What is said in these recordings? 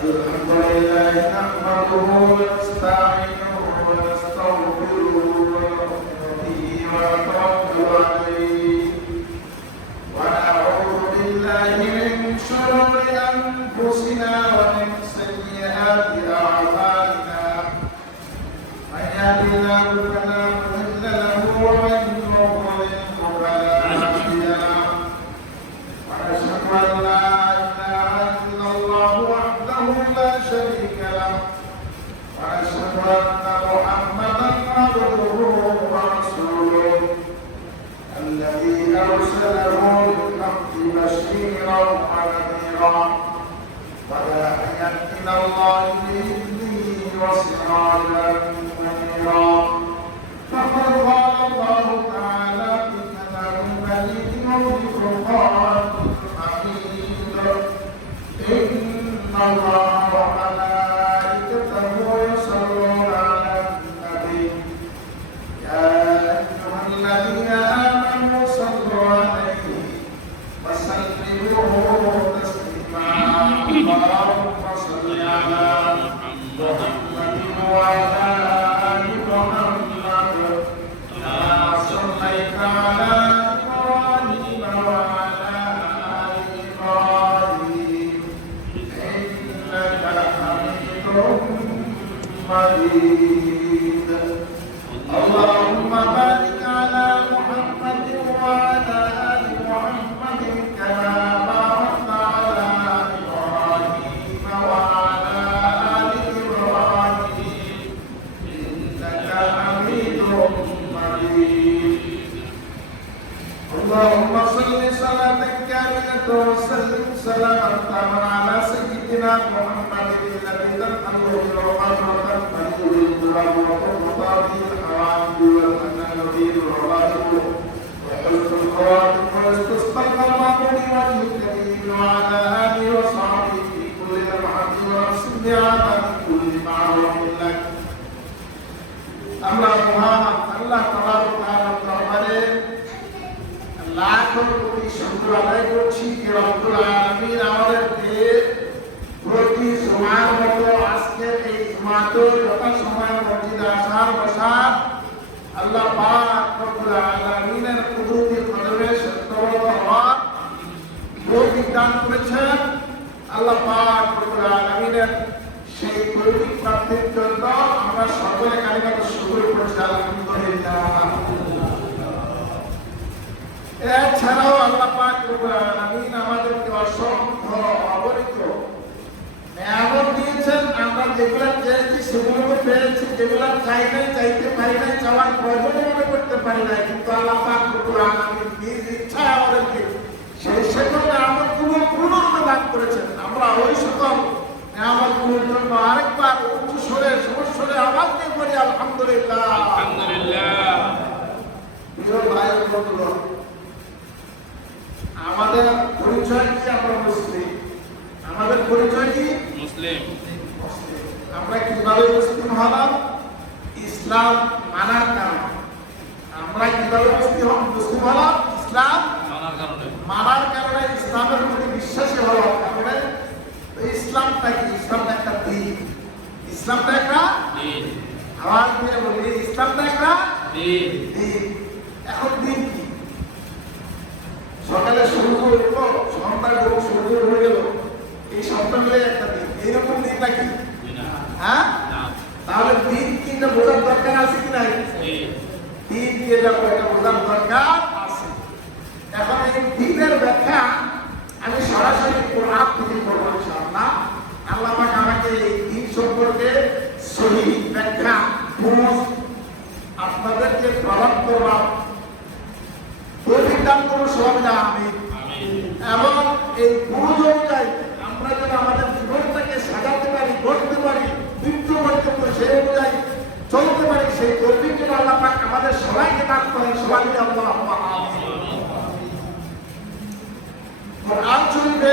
الحمد لله نحمده ونستعينه ونستغفره ونؤمن به ونتوكل عليه ونعوذ بالله من شرور أنفسنا ومن سيئات أعمالنا من يهد الله فلا مضل له ومن يضلل فلا هادي له ونشهد أن لا إله إلا الله وحده لا شريك له ونشهد أن محمدا عبده ورسوله الذي أرسله بالحق بشيرا ونذيرا وداعيا إلى الله بإذنه وسراجا منيرا فقد قال الله تعالى في كلام الملك والفرقان الحميد إن الله وملائكته يصلون على النبي يا أيها الذين آمنوا صلوا عليه وسلموا تسليما اللهم صل على محمد وعلى آل محمد كما صليت على إبراهيم وعلى آل إبراهيم إنك حميد مجيد اللهم بارك على محمد وعلى آل محمد كما باركت على إبراهيم وعلى آل إبراهيم إنك حميد مجيد اللهم صل صلاة كاملة وسلم سلاما تاما على سيدنا محمد الذي تنحل بالعقد وتنفذ بالقرب وتقضى به الحوائج والأنابيب والرواتب وحلف الخواتم ويستسقى المرء بوجه الكريم وعلى آله وصحبه في كل لمحة ونفس بعمل كل معروف لك আমরা মহান আল্লাহ তাবারক ওয়া তাআলার লাখো কোটি শুকর আদায় করছি যে রব্বুল আলামিন আমাদেরকে প্রতি জুমার মতো আজকের এই জুমাতে যত সময় মসজিদে আসার বসার আল্লাহ পাক রব্বুল আলামিনের কুদরতি কদমে সত্যবত হওয়ার তৌফিক দান করেছেন আল্লাহ পাক রব্বুল আলামিনের সেই তৌফিক প্রাপ্তির জন্য আমরা সকলে কালিমাত শুকর করছি আলহামদুলিল্লাহ। এছাড়াও আল্লাহ পাক রব্বুল আলামিন আমাদেরকে অসংখ্য অগণিত নিয়ামত দিয়েছেন। আমরা যেগুলো চেয়েছি সেগুলো পেয়েছি, যেগুলো চাই নাই, চাইতে পারি নাই, চাওয়ার প্রয়োজন মনে করতে পারি নাই, কিন্তু আল্লাহ পাক রব্বুল আলামিন নিজ ইচ্ছায় আমাদেরকে সেই সকল নিয়ামতগুলো পূর্ণ দান করেছেন। আমরা ওই সকল নিয়ামতগুলোর জন্য আরেকবার উচ্চ স্বরে সমস্বরে আওয়াজ দিয়ে বলি আলহামদুলিল্লাহ আলহামদুলিল্লাহ। প্রিয় ভাই বন্ধুগণ, আমাদের পরিচয় কি? আমরা মুসলিম। আমাদের পরিচয় কি? মুসলিম। আমরা কিভাবে মুসলিম হলাম? ইসলাম মানার কারণে। আমরা কিভাবে মুসলিম হলাম? ইসলাম মানার কারণে, ইসলামের প্রতি বিশ্বাসী হওয়ার কারণে। ইসলামটা কি? ইসলামটা একটা দিন। ইসলামটা একটা দিন। আওয়াজ দিয়ে বলি, ইসলামটা একটা দিন। এখন দিন কি? সকালে শুরু করবো, সন্ধ্যা করবো, সূর্য হয়ে গেল, এই সবটা মিলে একটা দিন। এইরকম দিনটা কি? হ্যাঁ, তাহলে দিন কিনা বোঝার দরকার আছে কি নাই? দিন দিয়ে যাবো, এটা বোঝার দরকার আছে। এখন এই দিনের ব্যাখ্যা আমি সরাসরি কোরআন থেকে করবো ইনশাআল্লাহ। আল্লাহ পাক আমাকে এই দিন সম্পর্কে সহিহ ব্যাখ্যা বুঝ আপনাদেরকে প্রদান করলাম। দান করবো সবাই আমিন। এবং এই বুঝ অনুযায়ী আমরা যেন আমাদের জীবনটাকে সাজাতে পারি, গড়তে পারি, মৃত্যু পর্যন্ত সেই অনুযায়ী চলতে পারি, সেই তৌফিক যেন আল্লাহ পাক আমাদের সবাইকে দান করেন। সবাই আল্লাহুম্মা আমিন। কোরআন শরীফে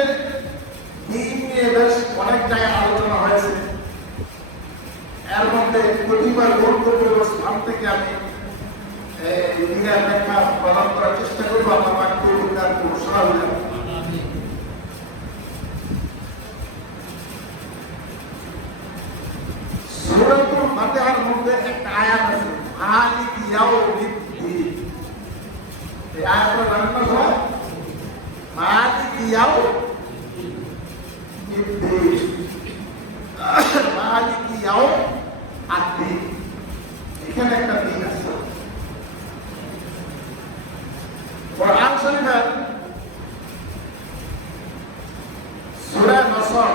দিন নিয়ে বেশ অনেক জায়গায় আলোচনা হয়েছে। এর মধ্যে প্রতিবার গুরুত্বপূর্ণ স্থান থেকে আমি দিনের ব্যাখ্যা প্রদান করার চেষ্টা করবো। আমার বাক্য ঘোষণা হলেন মধ্যে একটা আয়াত আছে, মালিক ইয়াউমিদ্দিন। এই আয়াতটা জানেন না সবাই? মালিক ইয়াউমিদ্দিন, মালিক ইয়াউমিদ্দিন, এখানে একটা দিন আছে। কোরআন শরীফের সূরা নসর,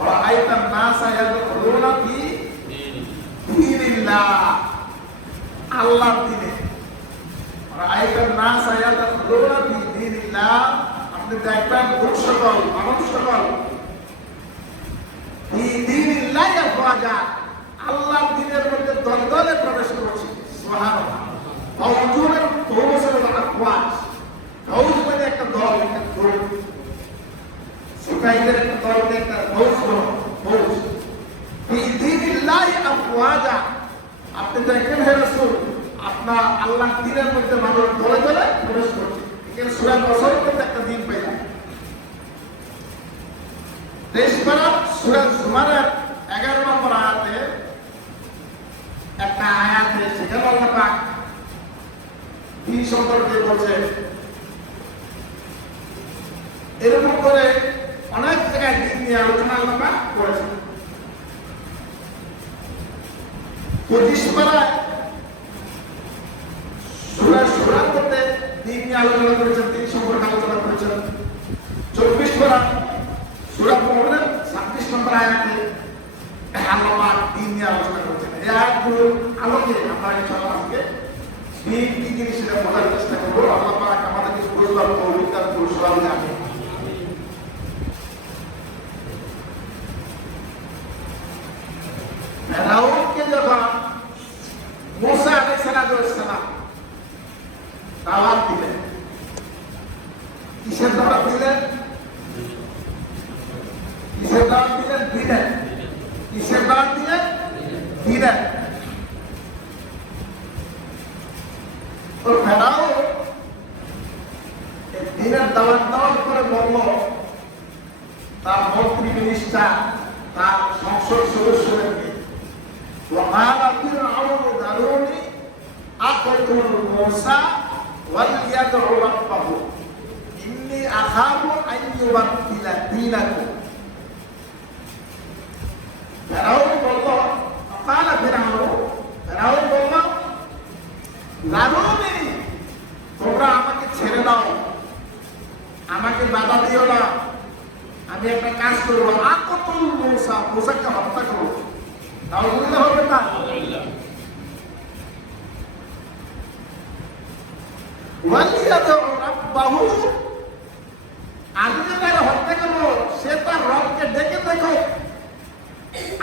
وَرَأَيْتَ النَّاسَ يَدْخُلُونَ فِي دِينِ اللَّهِ, আল্লাহর দ্বীনে। وَرَأَيْتَ النَّاسَ يَدْخُلُونَ فِي دِينِ اللَّهِ, আপনি দেখবেন লোক সকল, মানব সকল ফি দীনিল্লাহি আফওয়াজা, আল্লাহর দ্বীনের মধ্যে দলে দলে প্রবেশ করছে। সুবহানাল্লাহ। ফাউজুনের ফৌজুল আফওয়াজ, ফৌজ মানে একটা দল, একটা গ্রুপ, সিপাহীদের একটা দল, একটা ফৌজ। ফি দীনিল্লাহি আফওয়াজা, আপনি দেখেন হে রাসূল, আপনার আল্লাহর দ্বীনের মধ্যে মানুষ দলে দলে প্রবেশ করছে। এখানে সূরা নসরের মধ্যে একটা দিন পেলাম। দেশপাড়া সূরা জুমারের 11 নম্বর আয়াতে একটা আয়াতে সেখানে আল্লাহ পাক দিন সম্পর্কে বলছে। এরকম করে অনেক জায়গায় দিন নিয়ে আলোচনা আল্লাহ পাক করেছেন। 25 পারায় সূরা মধ্যে দিন নিয়ে আলোচনা করেছেন, দিন সম্পর্কে আলোচনা করেছেন। 24 পারা সূরা মুমিনের 26 নম্বর আয়াতে আল্লাহ পাক দিন নিয়ে আলোচনা করেছেন। এই আয়াতগুলোর আলোকে আমরা ইনশাআল্লাহ আজকে কি জিনিস সেটা বোঝার চেষ্টা করবো। আল্লাহ পাক আমাদেরকে বুঝবার তৌফিক দান করুন। আমিন। ফেরাউনকে যখন মুসা আলাইহিস সালাম দাওয়াত দিলেন, কিসের দাওয়াত দিলেন? কিসের দাওয়াত দিলেন? দিলেন। কিসের দাওয়াত দিলেন? দিলেন। তো ফেরাউন এই দিনের দাওয়াত দেওয়ার পরে বলল তার মন্ত্রী মিনিস্টার, তার সংসদ সদস্যদেরকে, وقال فرعون ذروني أقتل موسى وليدع ربه إني أخاف أن يبدل دينكم। ফেরাউন বলল, قال ফেরাউন বলল, ذروني, তোমরা আমাকে ছেড়ে দাও, আমাকে বাধা দিও না, আমি একটা কাজ করবো, আকতুল মূসা, মূসাকে হত্যা করবো। নাউযুবিল্লাহ হবে না? ওয়ালিয়াদউ রাব্বাহু, আমি যে তাকে হত্যা করবো সে তার রবকে ডেকে দেখো,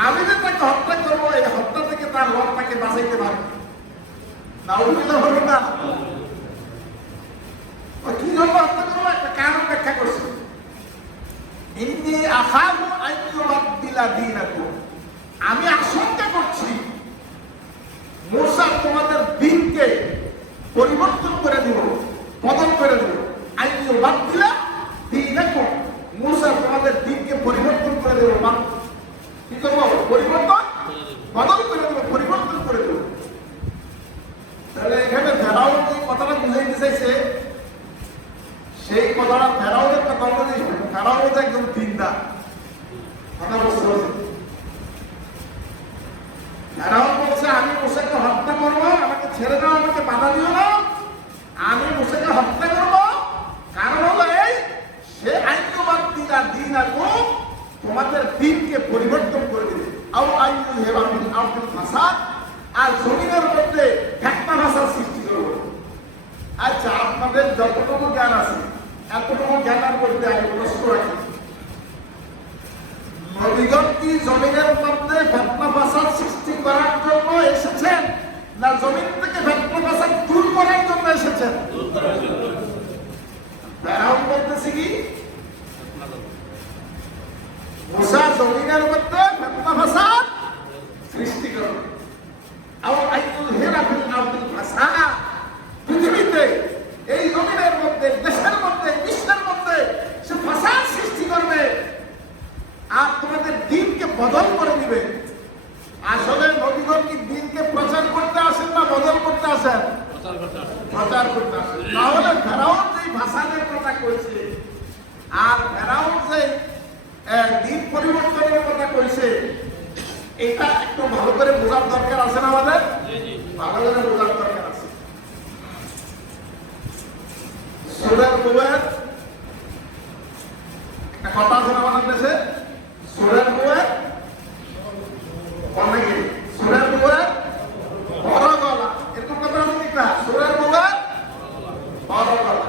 আমি যে তাকে হত্যা করবো এই হত্যা থেকে তার রব তাকে বাঁচাইতে পারবে। নাউযুবিল্লাহ হবে না? কি জন্য হত্যা করবো? একটা কারণ ব্যাখ্যা করছে, ইন্নী আখাফু আন ইউবাদদিলা দীনাকুম, আমি আশঙ্কা করছি মূসা তোমাদের দিনকে পরিবর্তন করে দিব, বদল করে দিব। আন ইউবাদদিলা দীনাকুম, মূসা তোমাদের দিনকে পরিবর্তন করে দেব। কি করবো? পরিবর্তন, বদল করে দেব, পরিবর্তন করে দেব। তাহলে এখানে ফেরাউন যে কথাটা বুঝাইতে চাইছে সেই কথাটা ফেরাউনের কথা বলে, ফেরাউন তো একদম তিনটা কথা বুঝতে পারছি। ফেরাউন বলছে আমি মূসাকে হত্যা করবো, আমাকে ছেড়ে দাও, আমাকে বাধা দিও না, আমি মূসাকে হত্যা করবো। কারণ হলো এই, সে আইয়ুবাদদিলা দীনাকুম, তোমাদের দিনকে পরিবর্তন করে দিবে। আও আইয়ুযহিরা ফিল আরদিল ফাসাদ, আর জমিনের মধ্যে ফিতনা ফাসাদ সৃষ্টি করবে। আচ্ছা, আপনাদের যতটুকু জ্ঞান আছে এতটুকু জ্ঞানের মধ্যে আমি প্রশ্ন রাখি, নবীগণ কি জমিনের মধ্যে ফিতনা ফাসাদ সৃষ্টি করার জন্য এসেছেন, না জমিন থেকে ফিতনা ফাসাদ দূর করার জন্য এসেছেন? ফেরাউন বলতেছে কি মূসা জমিনের মধ্যে ফিতনা ফাসাদ সৃষ্টি করবে। আও আইয়ুযহিরা ফিল আরদিল ফাসাদ, পৃথিবীতে এই জমিনের মধ্যে, দেশের মধ্যে, বিশ্বের মধ্যে সে ফাসাদ সৃষ্টি করবে আর তোমাদের দিনকে বদল করে দিবে। করতে আসে। তাহলে ফেরাউন যেই ভাষাদের কথা কইছে আর ফেরাউন যে দিন পরিবর্তনের কথা কইছে, এটা একটু ভালো করে বোঝার দরকার আছে না আমাদের? ভালো করে বোঝার দরকার আছে। সূরা নূহের একটা কথা আছে আমাদের দেশে, সূরা নূহের অনেকে সূরা নূহের বড় গলা, এরকম কথা আছে কি না? সূরা নূহের বড় গলা।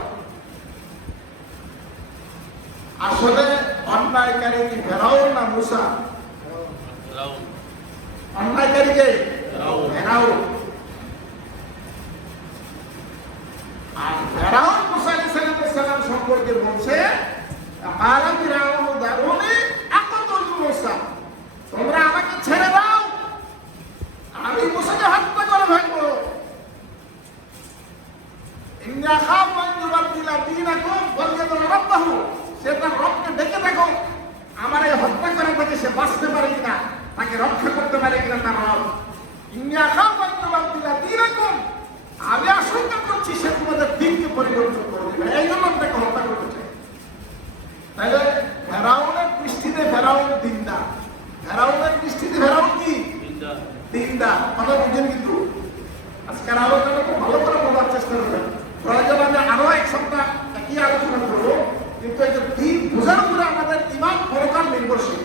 আসলে অন্যায়কারী কি ফেরাউন না মুসা? অন্যায়কারী কে? ফেরাউন। আর ফেরাউন মুসা আলাইহিস সালাম সম্পর্কে বলছে, আলা ফিরাউন দারুনি আকাতুল মুসা, তোমরা আমাকে ছেড়ে দাও, আমি মুসাকে হত্যা করে ফেলবো। ইন্না খাফু আন ইউবাদদিলা দীনাকুম ওয়ালিয়াদু রাব্বাহু, সে তার রবকে ডেকে দেখো আমার এই হত্যা করা থেকে সে বাঁচতে পারে কিনা, তাকে রক্ষা করতে পারে কিনা তার রব। ইন্না খাফু আন ইউবাদদিলা দীনাকুম, আমি আশঙ্কা করছি সে তোমাদের দিনকে পরিবর্তন করে দেবে, এই জন্য তাকে হত্যা করতে চাই। তাহলে ফেরাউনের দৃষ্টিতে ফেরাউন দিনদার, ফেরাউনের দৃষ্টিতে ফেরাউন কি? দিনদার। কথা বুঝেন? কিন্তু আজকের আলোচনা খুব ভালো করে বোঝার চেষ্টা করবেন। প্রয়োজন আমি আরো এক সপ্তাহ একই আলোচনা করবো, কিন্তু এই যে দিন বোঝার উপরে আমাদের ইমান পরকাল নির্ভরশীল।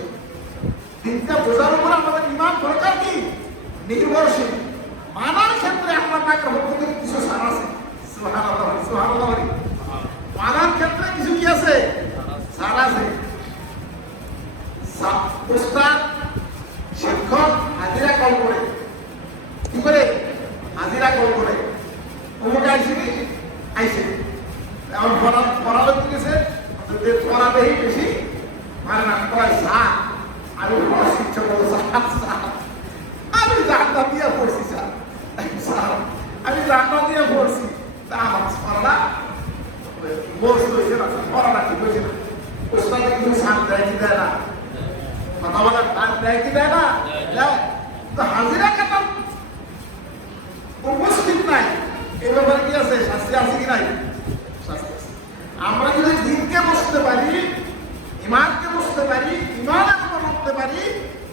দিনটা বোঝার উপরে আমাদের ইমান পরকাল কি নির্ভরশীল। মানার ক্ষেত্রে আল্লাহ পাকের পক্ষ থেকে কিছু ছাড় আছে। সুবহানাল্লাহ, সুবহানাল্লাহ। মানার ক্ষেত্রে কিছু কি আছে? ছাড় আছে। উস্তাদ শিক্ষক হাজিরা কল করে, কি করে? হাজিরা কল করে, অমুক আইসি আইসি, এখন পড়ালে গেছে পড়াবেই বেশি মানে না, কয় স্যার আমি শিক্ষক বলো স্যার আমি জানটা দিয়ে পড়ছি স্যার, স্যার আমি জানটা দিয়ে পড়ছি, তা আমার পড়াটা বলতে হয়েছে না, পড়াটা ঠিক হয়েছে না। ওস্তাদে কিছু সার দেয় কি দেয় না? কথা বলার টাইম দেয় কি দেয় না? দেয়। তো হাজিরা কেন উপস্থিত নাই, এই ব্যাপারে কি আছে? শাস্তি আছে কি নাই? শাস্তি আছে। আমরা যদি দিনকে বুঝতে পারি, ইমানকে বুঝতে পারি, ইমানের উপর উঠতে পারি,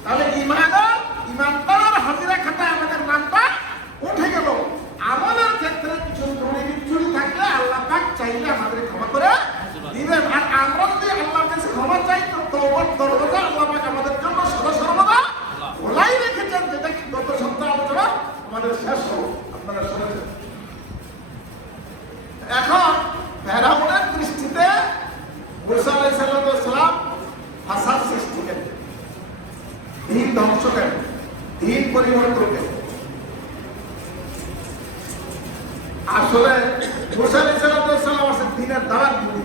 তাহলে ইমানদার হাজিরা খাতায় আমাদের নামটা উঠে গেল। আমাদের ক্ষেত্রে কিছু ত্রুটি বিচ্ছুরি থাকলে আল্লাহ পাক চাইলে আমাদের ক্ষমা করে দিবেন। আর আমরা যদি আল্লাহর কাছে ক্ষমা চাই, তো তওবার দরজা আল্লাহ পাক আমাদের জন্য সদা সর্বদা খোলাই রেখেছেন, যেটা কি গত সপ্তাহে আলোচনা আমাদের শেষ হলো, আপনারা শুনেছেন। এখন ফেরাউনের দৃষ্টিতে মুসা আলাইহিস সালাম ফাসাদ সৃষ্টি করেন, দিন ধ্বংস করেন, দিন পরিবর্তন করেন। আসলে মুসা আলাইহিস সালাম আছে দিনের দাওয়াত দিতে,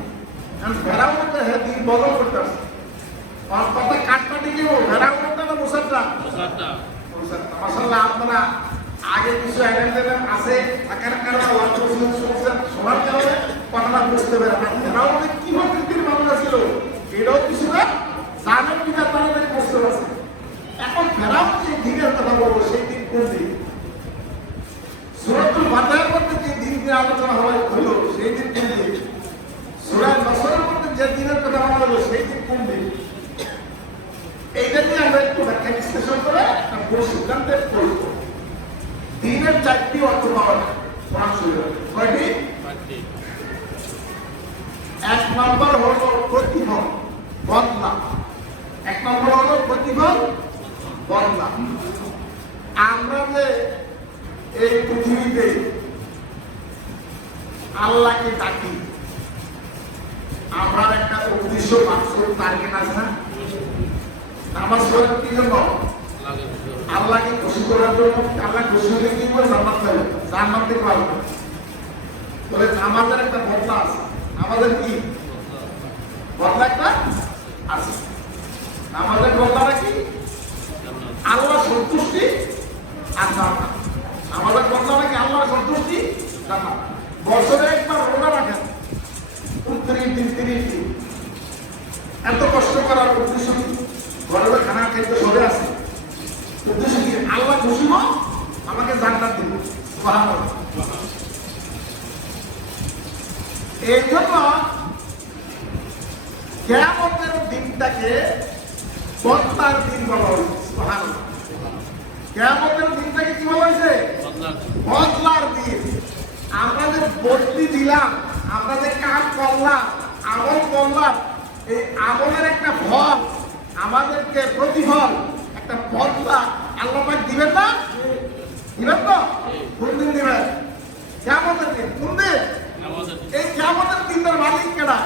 কারণ ফেরাউনকে দিন বদল করতে আসছে। আর কথা কাটটা দিকে ফেরাউনটা না মুসাটা? মাশাআল্লাহ, আপনারা আগে কিছু আইডেন্টিফাই আছে থাকার কারণে শোনার কারণে কথাটা বুঝতে পারে না। ফেরাউনের কি প্রকৃতির মানুষ ছিল এটাও কিছুটা জানেন কিনা তাদের বুঝতে পারছে। এখন ফেরাউন যে দিনের কথা বলবো, সেই দিন কোন দিন? সূরাতুল ফাতিহার মধ্যে যে দিন নিয়ে আলোচনা হলো সেই দিন কোন দিন? সূরা নসরের মধ্যে যে দিনের কথা বলা হলো সেই দিন কোন দিন? এইটা নিয়ে আমরা একটু ব্যাখ্যা বিশ্লেষণ করে একটা বড় সিদ্ধান্তে পৌঁছব। দিনের চারটি অর্থ পাওয়া যায় কোরআন শরীফে। কয়টি? এক নম্বর হলো প্রতিফল, বদলা। এক নম্বর হলো প্রতিফল, বদলা। আমরা যে এই পৃথিবীতে আল্লাহকে ডাকি, আমার একটা উদ্দেশ্য, মাকসুদ, টার্গেট আছে না? নামাজ পড়ার কি জন্য? আল্লাহকে খুশি করার জন্য। আল্লাহ খুশি হলে কি করে? জান্নাত পাবে, জান্নাত থেকে পাবে। বলে আমাদের একটা বদলা আছে। আমাদের কি বদলা একটা আছে? আমাদের বদলাটা কি? আল্লাহ সন্তুষ্টি আর জান্নাত। আমাদের বদলাটা কি? আল্লাহ সন্তুষ্টি, জান্নাত। বছরে একবার রোজা রাখেন 29 দিন 30 দিন, এত কষ্ট করার উদ্দেশ্য কি? ঘরে খানা খাইতে সবে আছে, উদ্দেশ্য কি? আল্লাহ খুশি হোক, আমাকে জান্নাত দিব। এই জন্য কিয়ামতের দিনটাকে বদলার দিন বলা হয়েছে। সুবহানাল্লাহ। কিয়ামতের দিনটাকে কি বলা হয়েছে? বদলার দিন। আমরা যে বদলি দিলাম, আমরা যে কাজ করলাম, আমল করলাম, এই আমলের একটা ফল, আমাদেরকে প্রতিফল, একটা বদলা আল্লাহ পাক দিবেন না? দিবেন তো? কোন দিন দিবেন? কিয়ামতের দিন। কোন দিন? এই কিয়ামতের দিনের মালিক কেডা?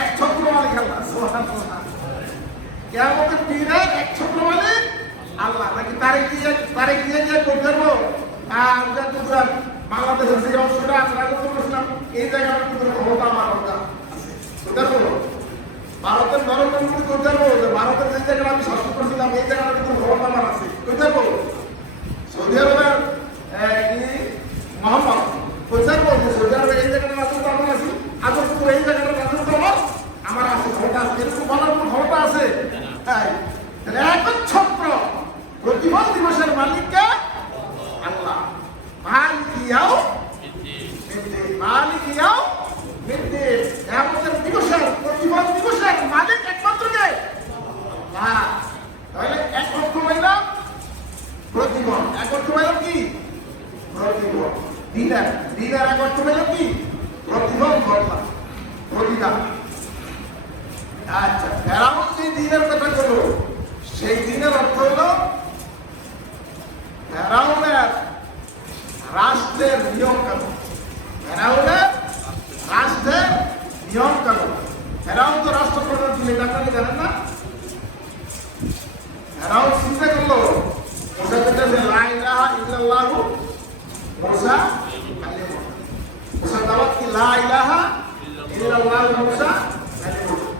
এক ছত্র মালিক আল্লাহ। সুবহানাল্লাহ। কিয়ামতের দিনের এক ছত্র মালিক আল্লাহ। নাকি তারে গিয়ে করতে পারবো? বাংলাদেশের যে অংশটা রাজত্ব করেছিলাম এই জায়গাটা কিন্তু ক্ষমতা আমার কথা আছে। ভারতের নরেন্দ্র মোদী করতে পারবো যে ভারতের যে জায়গাটা আমি শাসন করছিলাম এই জায়গাটা কিন্তু ক্ষমতা আমার আছে। করতে পারবো? সৌদি আরবের মোহাম্মদ করতে পারবো যে সৌদি আরবের এই জায়গাটা রাজত্ব আমার আছে, আজও কিন্তু এই জায়গাটা রাজত্ব আমার আছে, ক্ষমতা আছে। এরকম বলার কোনো ক্ষমতা আছে? একচ্ছত্র প্রতিফল দিবসের মালিককে আল্লাহ। দিবসের প্রতিফল দিবসের মালিক একমাত্র কে? তাহলে এক অর্থ পাইলাম প্রতিফল, এক অর্থ পাইলাম কি? প্রতিফল। দিনের এক অর্থ পাইলাম কি? প্রতিফল, প্রতিদান। আচ্ছা, ফেরাউন যে দিনের কথা করলো সেই দিনের অর্থ হলো ফেরাউনের রাষ্ট্রের নিয়ম কানুন। ফেরাউনের রাষ্ট্রের নিয়ম কানুন। ফেরাউন তো রাষ্ট্রপ্রধান ছিল, এটা আপনারা জানেন না? ফেরাউন চিন্তা করলো মুসা বলতেছে লা ইলাহা ইল্লাল্লাহু, মুসা কালিমুল্লাহ। মুসা দাওয়াত কি লা ইলাহা ইল্লাল্লাহু, মুসা কালিমুল্লাহ।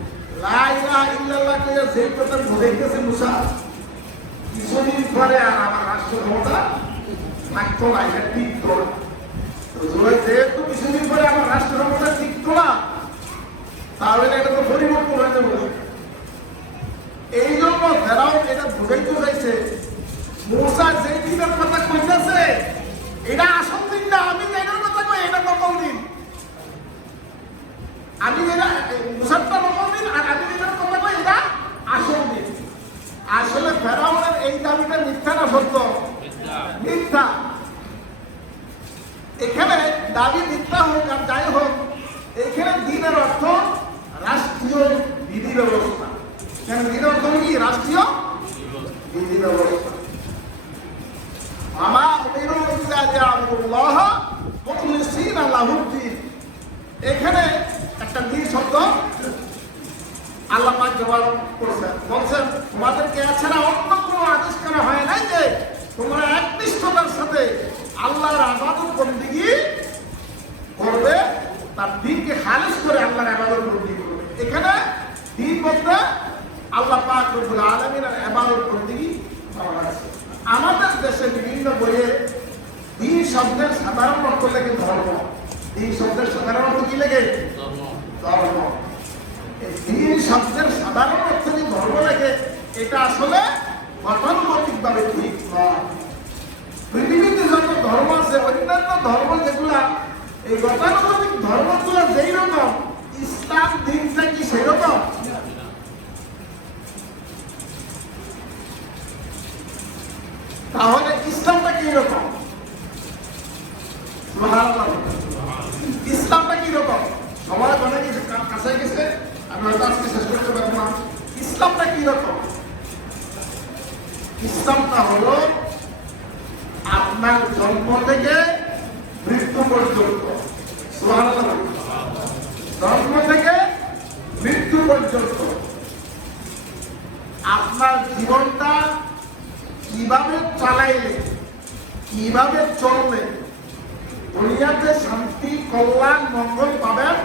লা ইলাহা ইল্লাল্লাহ কে যে কথা বুঝাইতেছে মুসা, কিছুদিন পরে আর আমার রাষ্ট্র ক্ষমতা থাকতো না, এটা টিকতো না। যেহেতু কিছুদিন পরে আমার রাষ্ট্র ক্ষমতা টিকতো না, তাহলে এটা তো পরিবর্তন হয়ে যাবে। এই জন্য ফেরাউন এটা বুঝাইতে চাইছে মুসা যে দিনের কথা কইতেছে এটা আসল দিন না, আমি যেটার কথা কই এটা নকল দিন। আমি যেটা মুসারটা নকল দিন আর আমি যেটার কথা কই এটা আসল দিন। আসলে ফেরাউনের এই দাবিটা মিথ্যা না সত্য? মিথ্যা। এখানে দাবি মিথ্যা হোক আর যাই হোক, এখানে দিনের অর্থ রাষ্ট্রীয় বিধি ব্যবস্থা। কেন দিনের অর্থ কি? রাষ্ট্রীয় বিধি ব্যবস্থা। আমা উমিরু ইল্লা লিয়াবুদুল্লাহ মুখলিসিনা লাহুদ্দিন। এখানে একটা নি শব্দ আল্লাহ পাক ব্যবহার করেছেন। বলছেন তোমাদেরকে এছাড়া অন্য কোনো আদেশ করা হয় নাই যে তোমরা একনিষ্ঠতার সাথে আল্লাহর ইবাদত বন্দেগী করবে, তার দ্বীনকে খালিস করে আল্লাহর ইবাদত বন্দেগী করবে। এখানে দ্বীন বলতে আল্লাহ পাক রব্বুল আলামিনের ইবাদত বন্দেগী বলা হয়েছে। আমাদের দেশে বিভিন্ন বইয়ে দ্বীন শব্দের সাধারণ অর্থ লেগে ধর্ম। দ্বীন শব্দের সাধারণ অর্থ কি লেগে? ধর্ম। দ্বীন শব্দের সাধারণ অর্থ যে ধর্ম লেগে, এটা আসলে গতানুগতিক ভাবে ঠিক নয়। পৃথিবীতে যত ধর্ম আছে, অন্যান্য ধর্ম যেগুলা, এই গতানুগতিক ধর্মগুলো যেই রকম, ইসলাম দিনটা কি সেই রকম? তাহলে ইসলামটা কি রকম? ইসলামটা কি রকম? সবার অনেক কাছে গেছে, আমি হয়তো আজকে শেষ করতে পারবো না। ইসলামটা কি রকম? ইসলামটা হলো আপনার জন্ম থেকে মৃত্যু পর্যন্ত, জন্ম থেকে মৃত্যু পর্যন্ত আপনার জীবনটা কিভাবে চালাইলে, কিভাবে চললে দুনিয়াতে শান্তি, কল্যাণ, মঙ্গল পাবেন,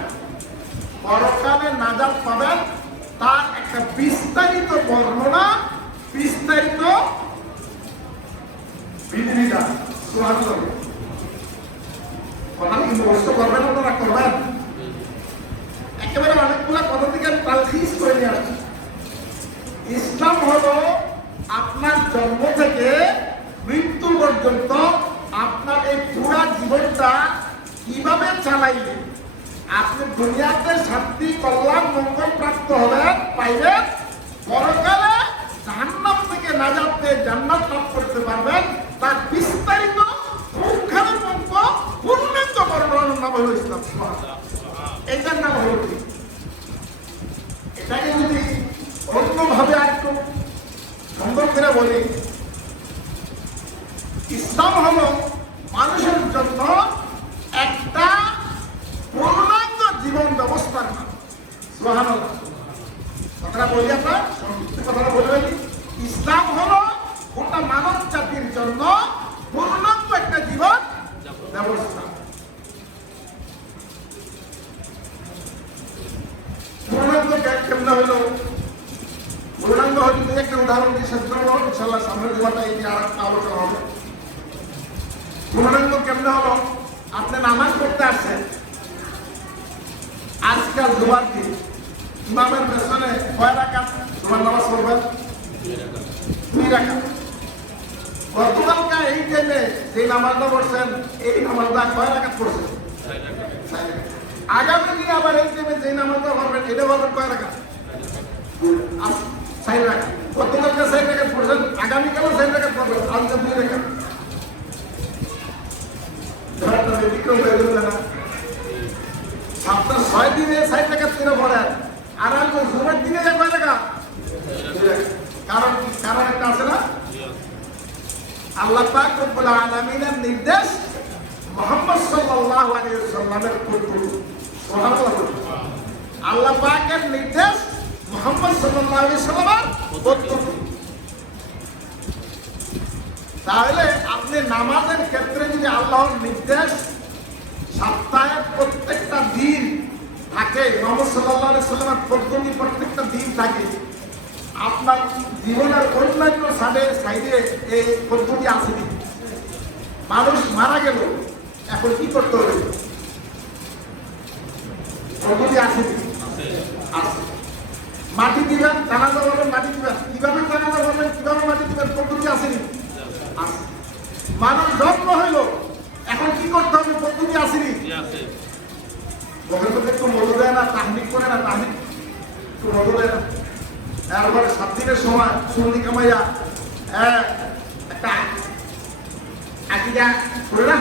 পরকালে নাজাত পাবেন, তার একটা বিস্তারিত বর্ণনা, বিস্তারিত বিধিবিধান। কথা কি মুখস্থ করবেন আপনারা? করবেন? একেবারে অনেকগুলো কথা থেকে আমি তালখিস করে নিয়ে আসছি। ইসলাম হলো আপনার জন্ম থেকে মৃত্যু পর্যন্ত আপনার এই পুরা জীবনটা কিভাবে চালাইলে আপনি দুনিয়াতে শান্তি কল্যাণ মঙ্গল প্রাপ্ত হবেন পাইবেন, পরকালে জাহান্নাম থেকে নাজাত পেয়ে জান্নাত লাভ করতে পারবেন, তার বিস্তারিত পুঙ্খানুপুঙ্খ পূর্ণাঙ্গ বর্ণনার নাম হলো ইসলাম। এটার নাম হলো কি? এটাকে যদি অন্যভাবে আর একটু সুন্দর করে বলি, ইসলাম হলো মানুষের জন্য একটা পূর্ণাঙ্গ জীবন ব্যবস্থার নাম। সুবহানাল্লাহ, কথাটা বলি আপনার কথাটা বলবেন। ইসলাম হলো গোটা মানব জাতির জন্য পূর্ণাঙ্গ একটা জীবন ব্যবস্থা। পূর্ণাঙ্গ কেমন হলো? পূর্ণাঙ্গ হয়তো একটা উদাহরণ দিয়ে শেষ করবো, ইনশাল্লাহ সামনের জীবনটা এই নিয়ে আর আলোচনা হবে। পূর্ণাঙ্গ কেমন হলো? আপনি নামাজ পড়তে আসছেন, আজকাল জুমার দিন ইমামের পেছনে কয় রাকাত জুমার নামাজ পড়বেন? 2 রাকাত। গতকালকা এই টাইমে যে নামাজটা পড়ছেন এই নামাজটা কয় রাকাত পড়ছেন? 4 রাকাত। আগামী দিনে আবার এই টাইমে যে নামাজটা পড়বেন এটা বলবেন কয় রাকাত? 4 রাকাত। গতকালকা 4 রাকাত পড়ছেন, আগামীকালও 4 রাকাত পড়বেন, আজকে 2 রাকাত। ধরাটা ব্যতিক্রম হয়ে গেল না? সপ্তাহ 6 দিনে 4 রাকাত করে পড়েন, আর আমি জুমার দিনে কয় রাকাত? কারণ কি? কারণ একটা আছে না, আল্লাহ পাক রব্বুল আলামিনের নির্দেশ মুহাম্মদ সাল্লাল্লাহু আলাইহি ওয়াসাল্লামের কর্তব্য। সুবহানাল্লাহ। আল্লাহ পাকের নির্দেশ মুহাম্মদ সাল্লাল্লাহু আলাইহি ওয়াসাল্লামের কর্তব্য। তাহলে আপনি নামাজের ক্ষেত্রে যদি আল্লাহর নির্দেশ সপ্তাহের প্রত্যেকটা দিন থাকে, মুহাম্মদ সাল্লাল্লাহু আলাইহি ওয়াসাল্লামের পদ্ধতি প্রত্যেকটা দিন থাকে, আপনার জীবনের অন্যান্য সাইডে এই পদ্ধতি আসেনি। মানুষ মারা গেল, এখন কি করতে হবে? পদ্ধতি আসেনি, আছে। মাটি দিবেন, জানাজা বলবেন, মাটি দিবেন, কিভাবে জানাজা বলবেন, কিভাবে মাটি দিবেন, পদ্ধতি আসেনি, আছে। মানুষ জন্ম হইল, এখন কি করতে হবে? পদ্ধতি আসেনি, বলে একটু মজু দেয় না, তাহমিক করে না, তাহমিক একটু মজু দেয় না। এরপরে 7 দিনের সময় সুন্নি কামাইয়া একটা আকিদা করে না।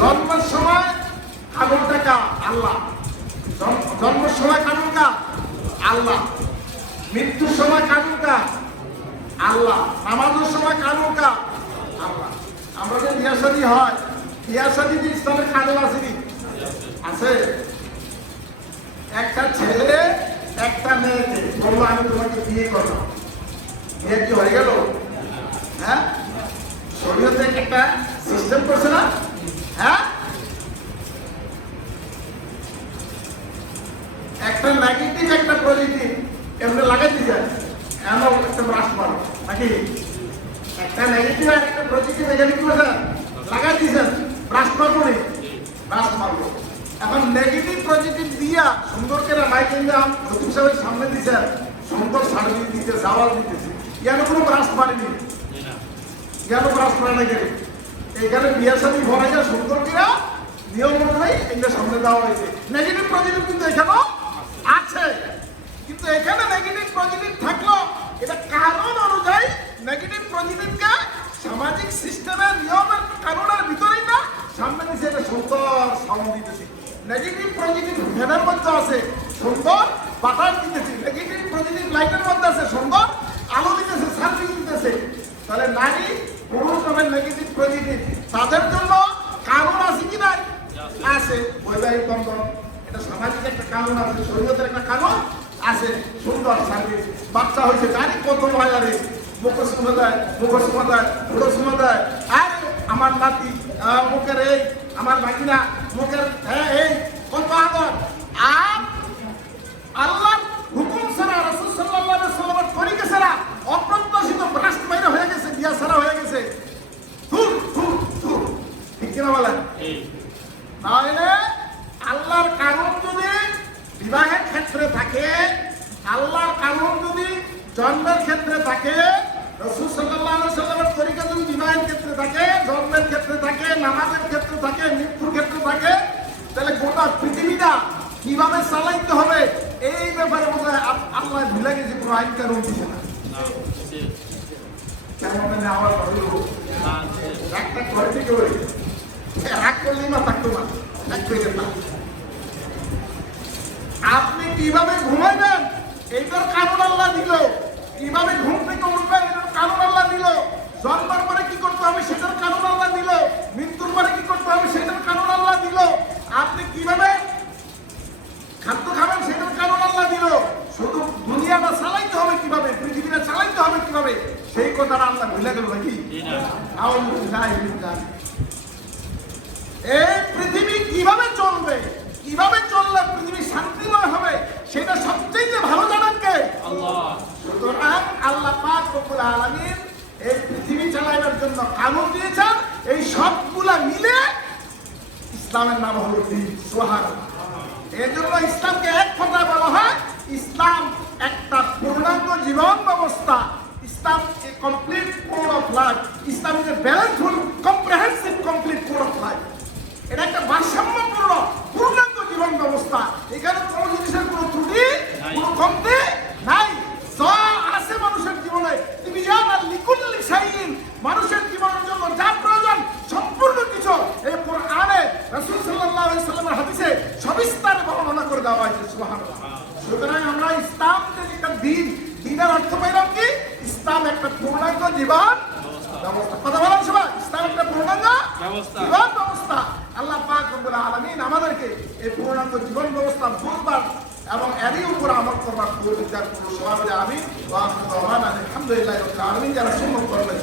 জন্মের সময় কানুনটা কা? আল্লাহ। জন্মের সময় কানুন কা? আল্লাহ। মৃত্যুর সময় কানুন কা? আল্লাহ। নামাজের সময় কানুন কা? আল্লাহ। আমরা যে বিয়া শাদী হয়, বিয়া শাদীতে ইসলামের কানুন আসেনি, আছে। একটা ছেলে একটা মেয়েকে বলবো আমি তোমাকে বিয়ে করবো, বিয়ে কি হয়ে গেল? হ্যাঁ, শরীয়তে একটা সিস্টেম করছে না? হ্যাঁ, একটা নেগেটিভ একটা পজিটিভ এমনি লাগাই দিয়ে এমন একটা ব্রাশ মারো নাকি? একটা নেগেটিভ আর একটা পজিটিভ এখানে কি করেছেন? লাগাই দিয়েছেন, ব্রাশ মারবো নি? ব্রাশ মারবো। এখন নেগেটিভ পজিটিভ দিয়া সুন্দর করে মাইকেল দাম নতুন সাহেবের সামনে দিচ্ছেন, সুন্দর সার্ভিস দিতে জাওয়াল দিতেছে, ইয়ানো কোনো ব্রাশ মারেনি, ইয়ানো ব্রাশ মারে না গেলে এখানে বিয়ের সাথে ভরা যায় সুন্দর করে নিয়ম অনুযায়ী এটা সামনে দেওয়া হয়েছে। নেগেটিভ পজিটিভ কিন্তু এখানেও আছে, কিন্তু এখানে নেগেটিভ পজিটিভ থাকলো এটা কারণ অনুযায়ী নেগেটিভ পজিটিভকে সামাজিক সিস্টেমের নিয়মের কারণের ভিতরেই না সামনে দিচ্ছে, এটা সুন্দর সাউন্ড দিতেছে। নেগেটিভ পজিটিভ ফ্যানের মধ্যে আছে, সুন্দর বাতাস দিতেছে। নেগেটিভ পজিটিভ লাইটের মধ্যে আছে, সুন্দর আলো দিতেছে, সার্ভিস দিতেছে। তাহলে নারী পুরুষ নামের নেগেটিভ পজিটিভ তাদের জন্য কারণ আছে কি নাই? আছে। বৈবাহিক বন্ধন এটা সামাজিক একটা কারণ আছে, শরীয়তের একটা কারণ আছে, সুন্দর সার্ভিস। বাচ্চা হয়েছে জানি কত মহিলারে মুখোশ শুনে দেয়, মুখোশ শুনে দেয়, ফুটো শুনে দেয়, আর আমার নাতি মুখের এই, আমার বাকিনা মুখের এই কত আদর। আর আল্লাহ হুকুম ছাড়া, রাসূল সাল্লাল্লাহু আলাইহি ওয়াসাল্লামের তরিকা ছাড়া অপ্রত্যাশিত ব্রাশ বাইরে হয়ে গেছে, বিয়া ছাড়া হয়ে গেছে। ধুর ধুর ধুর, ঠিক কিনা বলেন? তাহলে আল্লাহর কানুন যদি বিবাহের ক্ষেত্রে থাকে, আল্লাহর কানুন যদি জন্মের ক্ষেত্রে থাকে, রাসূল সাল্লাল্লাহু আলাইহি ওয়াসাল্লামের তরিকা যদি বিবাহের ক্ষেত্রে থাকে, জন্মের ক্ষেত্রে থাকে, নামাজের ক্ষেত্রে থাকে, মৃত্যুর ক্ষেত্রে থাকে, তাহলে গোটা পৃথিবীটা কিভাবে চালাইতে হবে এই ব্যাপারে বোধহয় আল্লাহ ভুলে গেছে, কোনো আইন কানুন দিছে না। কেমন আওয়াজ হলো একটা ঘর থেকে ওই রাগ করলেই না থাকতো না, এক পেয়ে না। আপনি কিভাবে ঘুমাবেন এইটার কানুন আল্লাহ দিল, কিভাবে ঘুম থেকে উঠবেন এটার কানুন আল্লাহ দিল, জন্মের পরে কি করতে হবে সেটার কানুন আল্লাহ দিল, মৃত্যুর পরে কি করতে হবে সেটার কানুন আল্লাহ দিল, আপনি কিভাবে খাদ্য খাবেন সেটার কানুন আল্লাহ দিল। শুধু দুনিয়াটা চালাইতে হবে কিভাবে, পৃথিবীটা চালাইতে হবে কিভাবে, সেই কথাটা আল্লাহ ভুলে গেল নাকি? এই পৃথিবী কিভাবে চলবে, কিভাবে চললে পৃথিবী শান্তিময় হবে সেটা সবচেয়ে ভালো জানেন কে? আল্লাহ। সুতরাং আল্লাহ পাক রব্বুল আলামিন এই পৃথিবী চালানোর জন্য কানুন দিয়েছেন, এই সবগুলা মিলে ইসলামের নাম হলো দ্বীন। সুবহানাল্লাহ। এই জন্য ইসলামকে এক কথায় বলা হয় ইসলাম একটা পূর্ণাঙ্গ জীবন ব্যবস্থা। Islam a complete code of life. Islam is a balanceful comprehensive complete code of life. এটা একটা ভারসাম্যপূর্ণ পূর্ণাঙ্গ জীবন ব্যবস্থা। এখানে কোনো জিনিসের কোনো ত্রুটি, কোনো কমতি নাই। যা আছে মানুষের জীবনে তিবিয়ান আর লিকুল্লি শাইইন, মানুষের জীবনের জন্য যা প্রয়োজন সম্পূর্ণ কিছু এই কোরআনে রাসূল সাল্লাল্লাহু আলাইহি ওয়াসাল্লামের হাদিসে সবিস্তারে বর্ণনা করে দেওয়া হয়েছে। সুবহানাল্লাহ। সুতরাং আমরা ইসলামকে যেটা দিন, দিনের অর্থ পাইলাম কি? ইসলাম একটা পূর্ণাঙ্গ জীবন ব্যবস্থা। কথা বলেন সবাই, ইসলাম একটা পূর্ণাঙ্গ জীবন ব্যবস্থা। আল্লাহ পাক রব্বুল আলামিন আমাদেরকে এই পূর্ণাঙ্গ জীবন ব্যবস্থা বুঝবার এবং এরই উপর আমল করবার তৌফিক দান করুন। সবাই বলে আমিন। ওয়া আখিরু দাওয়ানা আলহামদুলিল্লাহি রাব্বিল আলামিন। যারা সুন্নাত করবেন